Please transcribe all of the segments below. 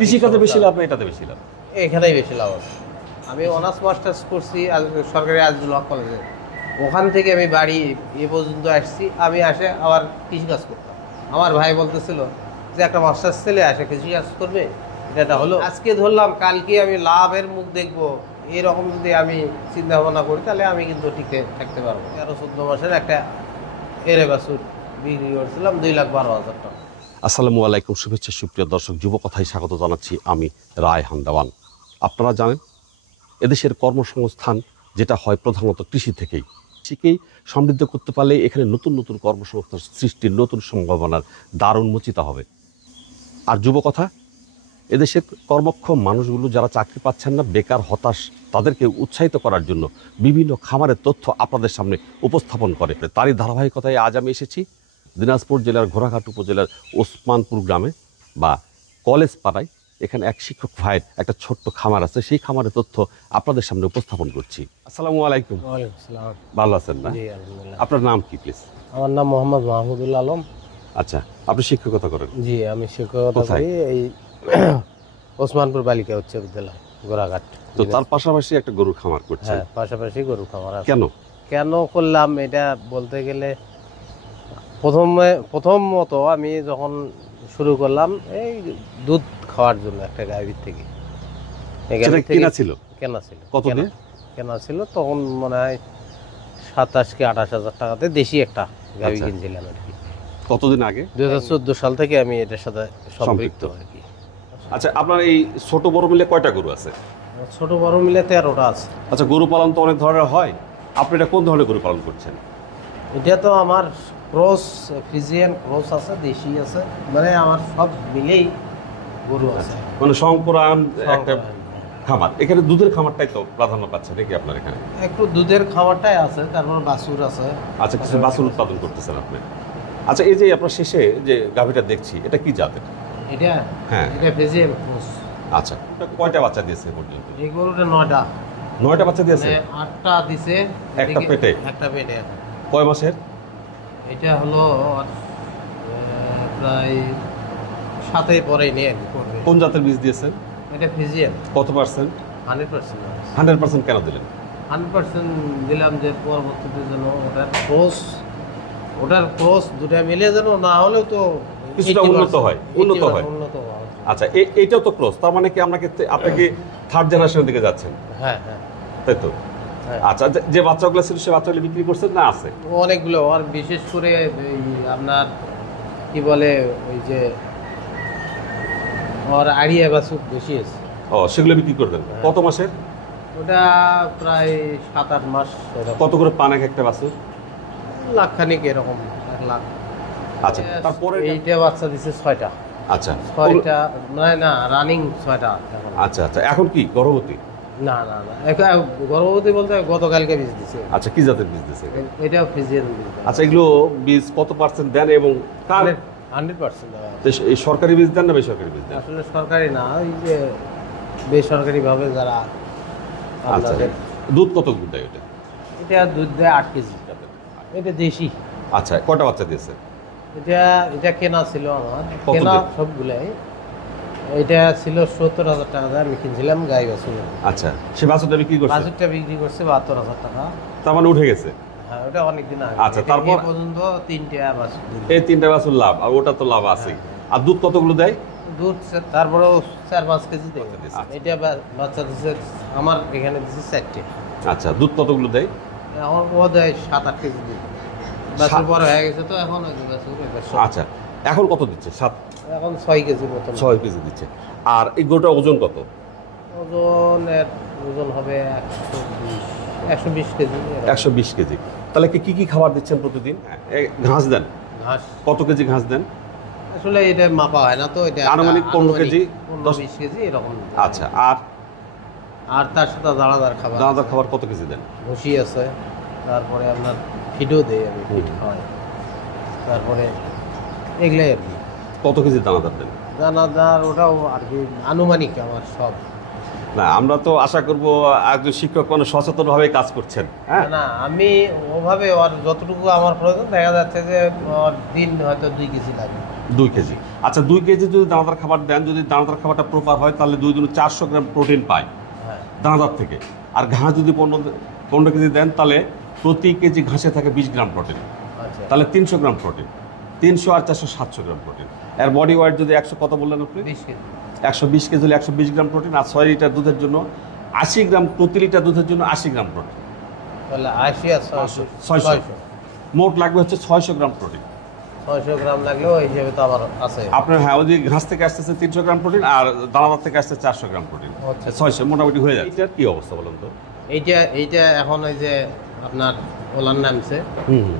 কৃষিকাজে বেশি লাভ না এটাতে বেশি লাভ? এখানেই বেশি লাভ আছে। আমি অনার্স মাস্টার্স করছি সরকারি আজিজুল হক কলেজে, ওখান থেকে আমি বাড়ি এ পর্যন্ত আসছি। আমি আসে আবার কৃষিকাজ করতাম। আমার ভাই বলতেছিল যে একটা মাস্টার্স ছেলে আসে কৃষিকাজ করবে, এটা হলো আজকে ধরলাম কালকে আমি লাভের মুখ দেখবো, এরকম যদি আমি চিন্তা ভাবনা করি তাহলে আমি কিন্তু টিকে থাকতে পারবো। 13-14 মাসের একটা এরে বাছুর বিক্রি করছিলাম 2,12,000 টাকা। আসসালামু আলাইকুম, শুভেচ্ছা সুপ্রিয় দর্শক, যুবকথায় স্বাগত জানাচ্ছি আমি রায়হান দেওয়ান। আপনারা জানেন এদেশের কর্মসংস্থান যেটা হয় প্রধানত কৃষি থেকেই। কৃষিকেই সমৃদ্ধ করতে পারলে এখানে নতুন নতুন কর্মসংস্থান সৃষ্টির নতুন সম্ভাবনার দ্বার উন্মোচিত হবে। আর যুবকথা এদেশের কর্মক্ষম মানুষগুলো যারা চাকরি পাচ্ছেন না, বেকার হতাশ, তাদেরকে উৎসাহিত করার জন্য বিভিন্ন খামারের তথ্য আপনাদের সামনে উপস্থাপন করে। তারই ধারাবাহিকতায় আজ আমি এসেছি দিনাজপুর জেলার ঘোড়াঘাট উপজেলার ওসমানপুর গ্রামে বা কলেজ পাড়ায়। এখানে এক শিক্ষক ভাইয়ের একটা ছোট্ট খামার আছে, সেই খামারের তথ্য আপনাদের সামনে উপস্থাপন করছি। আসসালামু আলাইকুম। ওয়ালাইকুম আসসালাম। ভালো আছেন না? জি আলহামদুলিল্লাহ। আপনার নাম কি প্লিজ? আমার নাম মোহাম্মদ মাহমুদুল আলম। আচ্ছা, আপনি শিক্ষকতা করেন? জি, আমি শিক্ষকতা করি এই ওসমানপুর বালিকা উচ্চ বিদ্যালয় ঘোড়াঘাট। তো তার পাশাপাশি একটা গরুর খামার করছেন? হ্যাঁ, পাশাপাশি গরুর খামার আছে। কেন কেন করলাম এটা বলতে গেলে প্রথমত আমি যখন শুরু করলাম এই দুধ খাওয়ার জন্য একটা গাভীর থেকে। কেনা ছিল? কেনা ছিল। কত দিয়ে কেনা ছিল? তখন মনে হয় 27 কি 28 হাজার টাকাতে দেশি একটা গাভী কিনছিলাম আর কি। কতদিন আগে? 2014 সাল থেকে আমি এটার সাথে সম্পৃক্ত আর কি। আচ্ছা, আপনার এই ছোট বড় মিলে কয়টা গরু আছে? ছোট বড় মিলে 13টা আছে। আচ্ছা, গরু পালন তো অনেক ধরনের হয়, আপনি এটা কোন ধরনের গরু পালন করছেন? এটা তো আমার ক্রস, ফ্রিজিয়ান ক্রস আছে, দেশি আছে, মানে আমার সব মিলেই গরু আছে। মানে সংকরান একটা খামার। এখানে দুধের খামারটাই তো প্রাধান্য পাচ্ছে নাকি আপনার এখানে? একটু দুধের খাবারটাই আছে, তারপর বাছুর আছে। আচ্ছা, কিছু বাছুর উৎপাদন করতেছেন আপনি। আচ্ছা, এই যে আপনার শেষে যে গাভীটা দেখছি, এটা কি জাতের? এটা হ্যাঁ, এটা ফ্রিজিয়ান ক্রস। আচ্ছা, কয়টা বাচ্চা দিয়েছে পর্যন্ত? এই গরুটা 9টা। 9টা বাচ্চা দিয়েছে? 8টা দিছে একটা পেটে? একটা পেটে। কয় মাসের? এটা হলো প্রায় 7 পরে নিয়ে করবে। কোন জাতের বীজ দিয়েছেন? এটা ফ্রিজিয়ান। কত পার্সেন্ট? 100%। 100% কেন দিলেন? 100% দিলাম যে পরবর্তীতে যেন ওটার ক্রস দুটা মিলে যেন না হলেও তো কিছুটা উন্নত হয়। উন্নত হয়। আচ্ছা, এইটাও তো ক্রস, তার মানে কি আপনাকে থার্ড জেনারেশনের দিকে যাচ্ছেন? হ্যাঁ হ্যাঁ, তাই তো? হ্যাঁ। আচ্ছা, যে বাচ্চাগুলো ছিল সে বাচ্চাগুলো বিক্রি করছেন না আছে? অনেকগুলো, আর বিশেষ করে এই আপনার কি বলে ওই যে আর আড়িয়া বাছুর বেশি আছে। ও, সেগুলো বিক্রি করবেন? কত মাসের? ওটা প্রায় 7-8 মাস। কত করে পান এক একটা বাছুর? লাখখানিক এরকম, 1 লাখ। আচ্ছা, তারপরে এইটা বাচ্চা দিছে 6টা। আচ্ছা, 6টা মানে না, রানিং 6টা এখন। আচ্ছা আচ্ছা, এখন কি গর্ভবতী? না না না, গর্ভবতী বলতে গতকালকে বীজ দিছে। আচ্ছা, কি জাতের বীজ দিছে? এটা ফ্রিজিয়ান বীজ। আচ্ছা, এগুলো বীজ কত পার্সেন্ট দেন এবং কার? 100% দেওয়া। এই সরকারি বীজ দেন না বেসরকারি বীজ দেন? আসলে সরকারি না, ওই যে বেসরকারি ভাবে যারা আচ্ছা, আপনাদের। দুধ কত দেয় এটা? এটা দুধ দেয় 8 কেজি। এটা দেশি। আচ্ছা, কয়টা বাচ্চা দিয়েছে? এটা কেনা ছিল আমার, কত কেনা দিয়ে? সবগুলাই। এটা ছিল 70,000 টাকা দিয়ে আমি কিনছিলাম গাই বাছুর। আচ্ছা, সে বাছুরটা বিক্রি করছে? বাছুরটা বিক্রি করছে 72,000 টাকা। তার মানে উঠে গেছে? হ্যাঁ, ওটা অনেকদিন আগে। আচ্ছা, তারপর পর্যন্ত 3টা বাছুর। এই 3টা বাছুর লাভ, আর ওটা তো লাভ আছে। আর দুধ কতগুলো দেয়? দুধ তারপরেও 4-5 কেজি দেয়। আচ্ছা। এটা বাচ্চা দিচ্ছে আমার এখানে দিচ্ছে 4টে। আচ্ছা, দুধ কতগুলো দেয়? এখন ও দেয় 7-8 কেজি দিয়ে। বাছুর বড় হয়ে গেছে তো এখন ওই বাছুর এবার সব। আচ্ছা, এখন কত দিচ্ছে? এখন 6 কেজি মতো। 6 কেজি দিচ্ছে। আর এই গরুটার ওজন কত? ওজন হবে 120 কেজি। 120 কেজি। তাহলে কি কি খাবার দিচ্ছেন প্রতিদিন? ঘাস দেন? ঘাস কত কেজি ঘাস দেন? আসলে এটা মাপা হয় না তো, এটা আনুমানিক 15 কেজি, 15-20 কেজি এরকম। আচ্ছা, আর তার সাথে দানাদার খাবার। দানাদার খাবার কত কেজি দেন? ভুসি আছে, তারপরে আপনার ফিডও দেয়, আমি ফিড খাওয়াই। তারপরে এগুলাই আর কি। কত কেজি দানাদার দেন? দানাদার ওটাও আর কি আনুমানিক আমার সব। না, আমরা তো আশা করব একজন শিক্ষক মানে সচেতনভাবে কাজ করছেন। হ্যাঁ, না, আমি ওভাবে আর যতটুকু আমার প্রয়োজন, দেখা যাচ্ছে যে দিন হয়তো 2 কেজি লাগে। 2 কেজি। আচ্ছা 2 কেজি যদি দানাদার খাবার দেন, যদি দানাদার খাবারটা প্রপার হয় তাহলে 2 দিনে 400 গ্রাম প্রোটিন পায় হ্যাঁ দানাদার থেকে। আর ঘাস যদি 15 কেজি দেন তাহলে প্রতি কেজি ঘাসে থাকে 20 গ্রাম প্রোটিন, আচ্ছা তাহলে 300 গ্রাম প্রোটিন। 300 আর 400 700 গ্রাম প্রোটিন। এর বডি ওয়েট যদি 100 কত বললেন আপনি? 20 কেজি 120 কেজি হলে 120 গ্রাম প্রোটিন। আর 6 লিটার দুধের জন্য 80 গ্রাম, প্রতি লিটার দুধের জন্য 80 গ্রাম প্রোটিন। তাহলে 80 আর 600 মোট লাগবে হচ্ছে 600 গ্রাম প্রোটিন। 600 গ্রাম লাগলেও ওই হিসেবে তো আমার আছে। আপনার হ্যাঁ, ওই যে ঘাস থেকে আসতেছে 300 গ্রাম প্রোটিন আর দানাদার থেকে আসছে 400 গ্রাম প্রোটিন, আচ্ছা। 600 মোটামুটি হয়ে যায়। এটার কি অবস্থা বলেন তো? এইটা এখন ওই যে আপনার ওলান নামছে,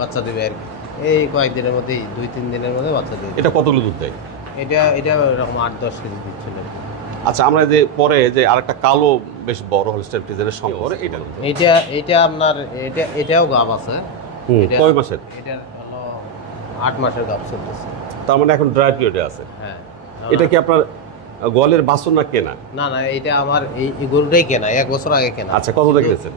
বাচ্চা দেবে আর কি এই কয়েকদিনের মধ্যেই, 2-3 দিনের মধ্যে বাচ্চা দেবে। এটা কতগুলো দুধ দেয়? এটা এরকম 8-10 কেজি দিচ্ছিল। আচ্ছা, আমরা যে পরে যে আরেকটা কালো বেশ বড় হোলস্টাইন ফ্রিজিয়ানের সংগ্রহ, এটা এটা আপনার এটাও গাব আছে। এটা কয় মাসের? এটা হলো 8 মাসের গাব চলতেছে। তার মানে এখন ড্রাই পিরিয়ডে আছে। হ্যাঁ। এটা কি আপনার গোয়ালের বাছুর না কেনা? না না, এটা আমার এই গরুটাই কেনা, 1 বছর আগে কেনা। আচ্ছা, কত দেখেছেন?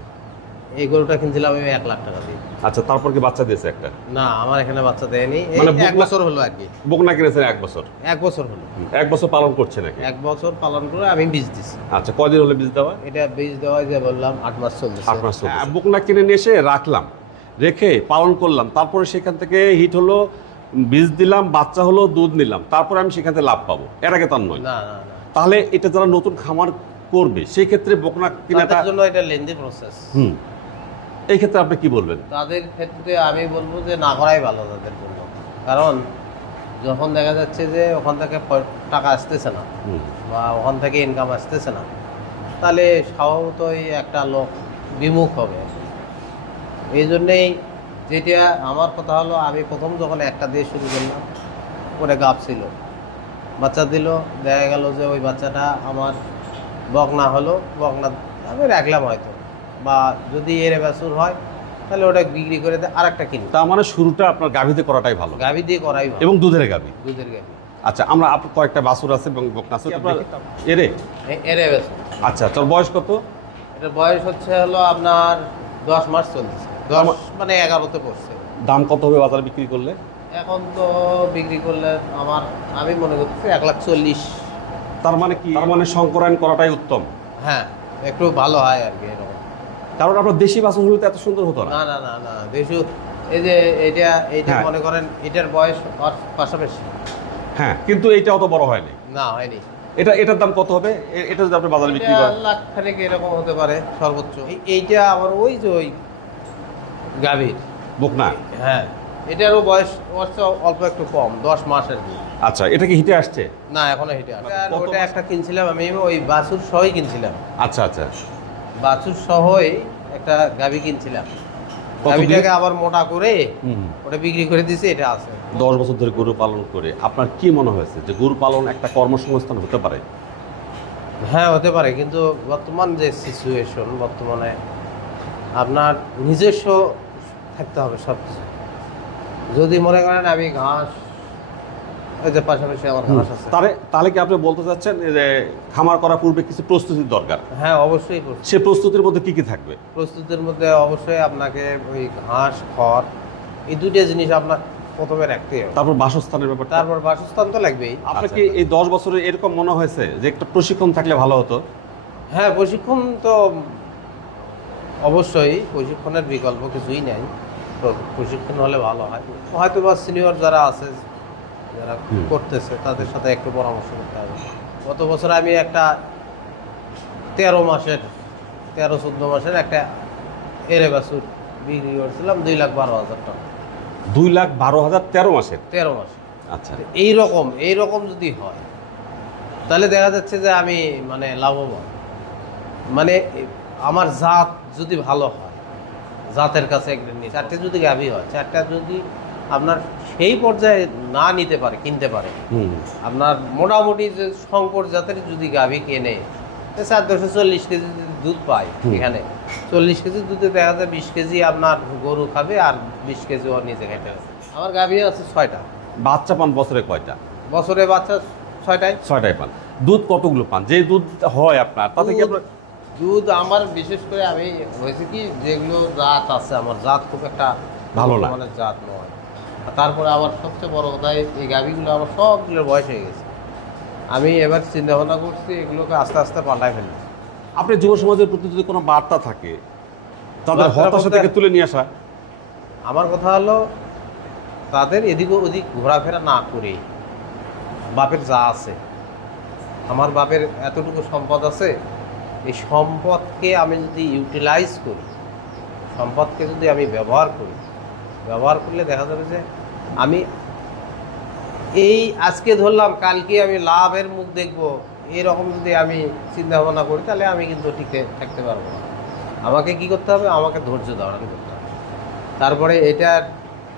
এই গরুটা কিনছিলাম আমি 1 লাখ টাকা দিয়ে। আচ্ছা, তারপর কি বাচ্চা দিয়েছে একটা? না, আমার এখানে বাচ্চা দেয়নি। মানে 1 বছর হলো আর কি। বকনা কিনেছেন 1 বছর? 1 বছর হলো। 1 বছর পালন করছে নাকি? 1 বছর পালন করে আমি বীজ দিছি। আচ্ছা, কয়দিন হলো বীজ দেওয়া? এটা বীজ দেওয়া যে বললাম 8 মাস চলতেছে। 8 মাস চলছে। বকনা কিনে নিয়ে এসে রাখলাম, রেখে পালন করলাম, তারপরে সেখান থেকে হিট হলো, বীজ দিলাম, বাচ্চা হলো, দুধ নিলাম, তারপরে আমি সেখান থেকে লাভ পাবো, এর আগে তার নয়। না না না, তাহলে এটা যারা নতুন খামার করবে সেই ক্ষেত্রে বকনা কিনাটা, তাদের জন্য এটা লেন্দি প্রসেস। এই ক্ষেত্রে আপনি কি বলবেন? তাদের ক্ষেত্রে আমি বলবো যে না করাই ভালো তাদের জন্য। কারণ যখন দেখা যাচ্ছে যে ওখান থেকে টাকা আসতেছে না বা ওখান থেকে ইনকাম আসতেছে না, তাহলে স্বভাবতই একটা লোক বিমুখ হবে। এই জন্যেই যেটা আমার কথা হলো, আমি প্রথম যখন একটা দিয়ে শুরু করলাম, ওটা গাব ছিল, বাচ্চা দিল, দেখা গেল যে ওই বাচ্চাটা আমার বকনা হলো, বকনা আমি রাখলাম হয়তো, বা যদি এর বাছুর হয় তাহলে ওটা বিক্রি করে আর একটা কিনি। তার মানে শুরুটা আপনার গাভীতে করাটাই ভালো, গাভী দিয়ে করাই ভালো, এবং দুধের গাভী। দুধের গাভী। আচ্ছা, আমরা আপনার কয়েকটা বাছুর আছে এবং বকনা আছে আপনার এরে? এর বাছুর। আচ্ছা, তোর বয়স কত? এটার বয়স হচ্ছে হলো আপনার 10 মাস চলতেছে। 10 মানে 11তে পড়ছে। দাম কত হবে বাজারে বিক্রি করলে? এখন তো বিক্রি করলে আমি মনে করছি 1,40,000। তার মানে কি? তার মানে সংকরায়ন করাটাই উত্তম। হ্যাঁ, একটু ভালো হয় আর কি এরকম। কারণ আপনার দেশি বাছুর হলে তো এত সুন্দর হতো না। না না না না, দেশু এই যে এইটা হ্যাঁ। মনে করেন এটার বয়স ওর পাশাপাশি। হ্যাঁ, কিন্তু এইটা অত বড় হয়নি। না, হয়নি। এটার দাম কত হবে? এটা যদি আপনি বাজারে বিক্রি এটা করেন? লাখ খানেক এরকম হতে পারে সর্বোচ্চ। এইটা আবার ওই যে ওই গাভীর বকনা? হ্যাঁ, এটারও বয়স হচ্ছে অল্প একটু কম, 10 মাস আর কি। আচ্ছা, এটা কি হিটে আসছে? না, এখনো হিটে আসে। আর কত ওটা মাস? একটা কিনছিলাম আমি, ওই বাছুর সহই কিনছিলাম। আচ্ছা আচ্ছা। বাছুর সহই একটা গাভী কিনছিলাম। কত গাভীটাকে দিয়ে? আবার মোটা করে হুম। ওটা বিক্রি করে দিয়েছি, এটা আছে। 10 বছর ধরে গরু পালন করে আপনার কি মনে হয়েছে যে গরু পালন একটা কর্মসংস্থান হতে পারে? হ্যাঁ, হতে পারে, কিন্তু বর্তমান যে সিচুয়েশন, বর্তমানে আপনার নিজস্ব থাকতে হবে সব কিছু। যদি মনে করেন আমি ঘাস, ওই যে পাশাপাশি আমার ঘাস আছে। তাহলে কি আপনি বলতে চাচ্ছেন যে খামার করার পূর্বে কিছু প্রস্তুতির দরকার? হ্যাঁ, অবশ্যই প্রস্তুত। সে প্রস্তুতির মধ্যে কি কি থাকবে? প্রস্তুতের মধ্যে অবশ্যই আপনাকে ওই ঘাস, খড়, এই দুইটা জিনিস আপনার প্রথমে রাখতে হবে। তারপর বাসস্থানের ব্যাপারটা? তারপর বাসস্থান তো লাগবেই। আপনার কি এই 10 বছরে এরকম মনে হয়েছে যে একটা প্রশিক্ষণ থাকলে ভালো হতো? হ্যাঁ, প্রশিক্ষণ তো অবশ্যই, প্রশিক্ষণের বিকল্প কিছুই নাই। তো প্রশিক্ষণ হলে ভালো হয়। হয়তো বা সিনিয়র যারা আছে, যারা করতেছে, তাদের সাথে একটু পরামর্শ করতে হবে। গত বছর আমি একটা 13-14 মাসের একটা এরে বাছুর বিক্রি করছিলাম 2,12,000 টাকা। 2,12,000 13 মাসের? 13 মাসে। আচ্ছা। এইরকম যদি হয় তাহলে দেখা যাচ্ছে যে আমি মানে লাভবান। মানে আমার জাত যদি ভালো হয়, জাতের কাছে একটা নিয়ে 4টে যদি গাভী হয়, 4টা যদি আপনার সেই পর্যায়ে না নিতে পারে, কিনতে পারে, আপনার মোটামুটি যে শঙ্কর জাতের যদি গাভী কেনে, 440 কেজি দুধ পায়, এখানে 40 কেজি দুধে দেখা যায় 20 কেজি আপনার গরু খাবে আর 20 কেজি ওর নিজে খেতে হবে। আমার গাভী আছে 6টা। বাচ্চা পান বছরে কয়টা? বছরে বাচ্চা 6টাই। 6টাই পান। দুধ কতগুলো পান? যে দুধ হয় আপনার, তাতে কি আপনার? দুধ আমার বিশেষ করে আমি হয়েছে কি, যেগুলো জাত আছে, আমার জাত খুব একটা ভালো না। মানে জাত নয়। তারপরে আবার সবচেয়ে বড় কথা, এই গাভিগুলো আমার সবগুলোর বয়স হয়ে গেছে। আমি এবার চিন্তা ভাবনা করছি এগুলোকে আস্তে আস্তে পাল্টায় ফেলবো। আপনি যুব সমাজের প্রতি যদি কোনো বার্তা থাকে তাদের বার্তা হতাশা বলতে- থেকে তুলে নিয়ে আসা। আমার কথা হলো তাদের এদিক ওদিক ঘোরাফেরা না করে বাপের যা আছে, আমার বাপের এতটুকু সম্পদ আছে, এই সম্পদকে আমি যদি ইউটিলাইজ করি, সম্পদকে যদি আমি ব্যবহার করি, ব্যবহার করলে দেখা যাবে যে আমি এই আজকে ধরলাম কালকে আমি লাভের মুখ দেখব, এরকম যদি আমি চিন্তা ভাবনা করি তাহলে আমি কিন্তু টিকে থাকতে পারবো না। আমাকে কি করতে হবে? আমাকে ধৈর্য ধারণ করতে হবে। তারপরে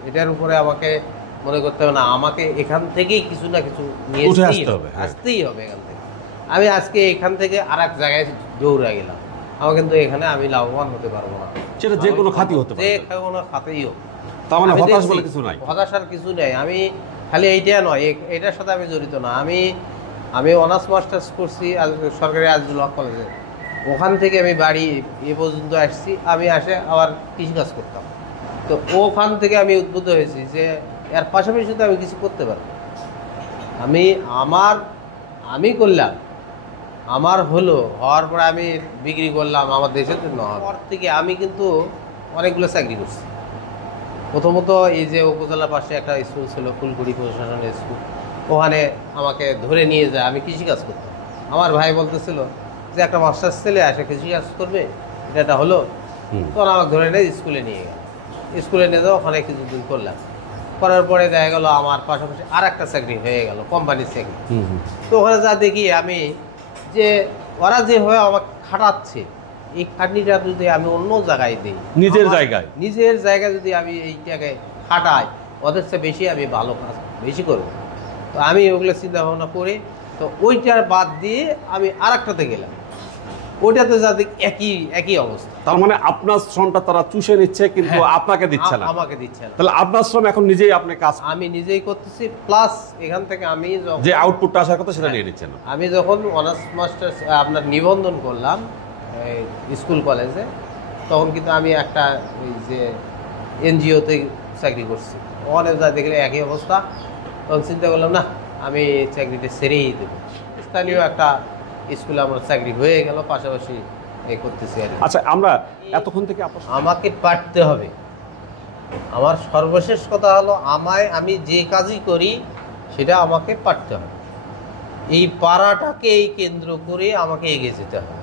এটার উপরে আমাকে মনে করতে হবে না আমাকে এখান থেকেই কিছু না কিছু নিয়ে উঠে আসতেই আসতে হবে, হবে, হ্যাঁ। আসতেই হবে এখান থেকে। আমি আজকে এখান থেকে আর এক জায়গায় দৌড়ে গেলাম, আমার কিন্তু এখানে আমি লাভবান হতে পারবো না। সেটা যে কোনো খাতই হতে যে পারে। কোনো খাতেই হোক। তার মানে আমি হতাশ দেখছি, বলে কিছু নাই। হতাশার কিছু নেই। আমি খালি এইটা নয়, এটার সাথে আমি জড়িত না। আমি অনার্স মাস্টার্স করছি সরকারি আজিজুল হক কলেজে। ওখান থেকে আমি বাড়ি এ পর্যন্ত আসছি। আমি আসে আবার কৃষিকাজ করতাম। তো ওখান থেকে আমি উদ্বুদ্ধ হয়েছি যে এর পাশাপাশি তো আমি কিছু করতে পারবো। আমি করলাম, আমার হলো, হওয়ার পরে আমি বিক্রি করলাম আমার দেশের জন্য। হওয়ার থেকে আমি কিন্তু অনেকগুলো চাকরি করছি। প্রথমত এই যে উপজেলার পাশে একটা স্কুল ছিল, ফুলকুড়ি প্রশাসনের স্কুল, ওখানে আমাকে ধরে নিয়ে যায়, আমি কৃষিকাজ করতাম। আমার ভাই বলতেছিল যে একটা মাস্টার ছেলে আসে কৃষিকাজ করবে, এটা হলো। তখন আমাকে ধরে নিয়ে স্কুলে নিয়ে গেল। স্কুলে নিয়ে যাওয়া ওখানে কিছুদিন করলাম। করার পরে দেখা গেল আমার পাশাপাশি আর একটা চাকরি হয়ে গেল, কোম্পানির চাকরি। তো ওখানে যা দেখি আমি যে ওরা যেভাবে আমাকে খাটাচ্ছে, এই খাটনিটা যদি আমি অন্য জায়গায় দিই, নিজের আমার জায়গায়। নিজের জায়গায় যদি আমি এইটাকে খাটাই, ওদের চেয়ে বেশি আমি ভালো কাজ বেশি করব। তো আমি ওগুলো চিন্তা ভাবনা করে তো ওইটার বাদ দিয়ে আমি আর একটাতে গেলাম। ওইটাতে যাতে একই অবস্থা। তার মানে আপনার শ্রমটা তারা চুষে নিচ্ছে কিন্তু হ্যাঁ, আপনাকে দিচ্ছে না। আমাকে দিচ্ছে না। তাহলে আপনার শ্রম এখন নিজেই আপনি কাজ, আমি নিজেই করতেছি, প্লাস এখান থেকে আমি যে আউটপুটটা আসার কথা সেটা হ্যাঁ। নিয়ে নিচ্ছেন। আমি যখন অনার্স মাস্টার্স আপনার নিবন্ধন করলাম স্কুল কলেজে, তখন কিন্তু আমি একটা ওই যে এনজিওতে চাকরি করছি। ওখানে যা দেখলে একই অবস্থা, তখন চিন্তা করলাম না আমি চাকরিটা ছেড়েই দেবো। স্থানীয় একটা স্কুলে আমার চাকরি হয়ে গেল, পাশাপাশি এই করতেছি আর কি। আচ্ছা, আমরা এতক্ষণ থেকে আমাকে পারতে হবে। আমার সর্বশেষ কথা হলো আমি যে কাজই করি সেটা আমাকে পারতে হবে। এই পাড়াটাকে এই কেন্দ্র করে আমাকে এগিয়ে যেতে হবে।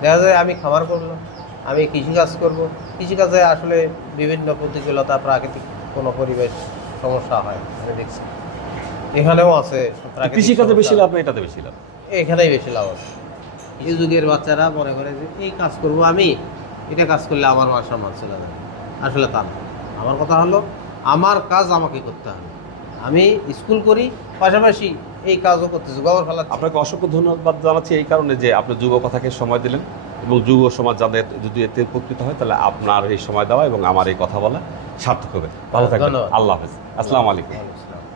দেখা যায় আমি খামার করলাম, আমি কৃষিকাজ করব। কৃষিকাজে আসলে বিভিন্ন প্রতিকূলতা, প্রাকৃতিক কোনো পরিবেশ সমস্যা হয়, আমি দেখছি এখানেও আছে। প্রাকৃতিক কৃষিকাজে বেশি সমস্যা। লাভ না এটাতে বেশি লাভ? এখানেই বেশি লাভ আছে। এই যুগের বাচ্চারা মনে করে যে এই কাজ করব আমি, এটা কাজ করলে আমার মান সম্মান চলে যাবে। আসলে তা না। আমার কথা হলো আমার কাজ আমাকে করতে হবে। আমি স্কুল করি, পাশাপাশি এই কাজও করতেছি, গোবর ফেলাচ্ছি। আপনাকে অসংখ্য ধন্যবাদ জানাচ্ছি এই কারণে যে আপনি যুব কথাকে সময় দিলেন এবং যুব সমাজ যাদের যদি এতে উপকৃত হয় তাহলে আপনার এই সময় দেওয়া এবং আমার এই কথা বলা সার্থক হবে। ভালো থাকবেন। ধন্যবাদ। আল্লাহ হাফেজ। আসসালামু আলাইকুম। ওয়ালাইকুম আসসালাম।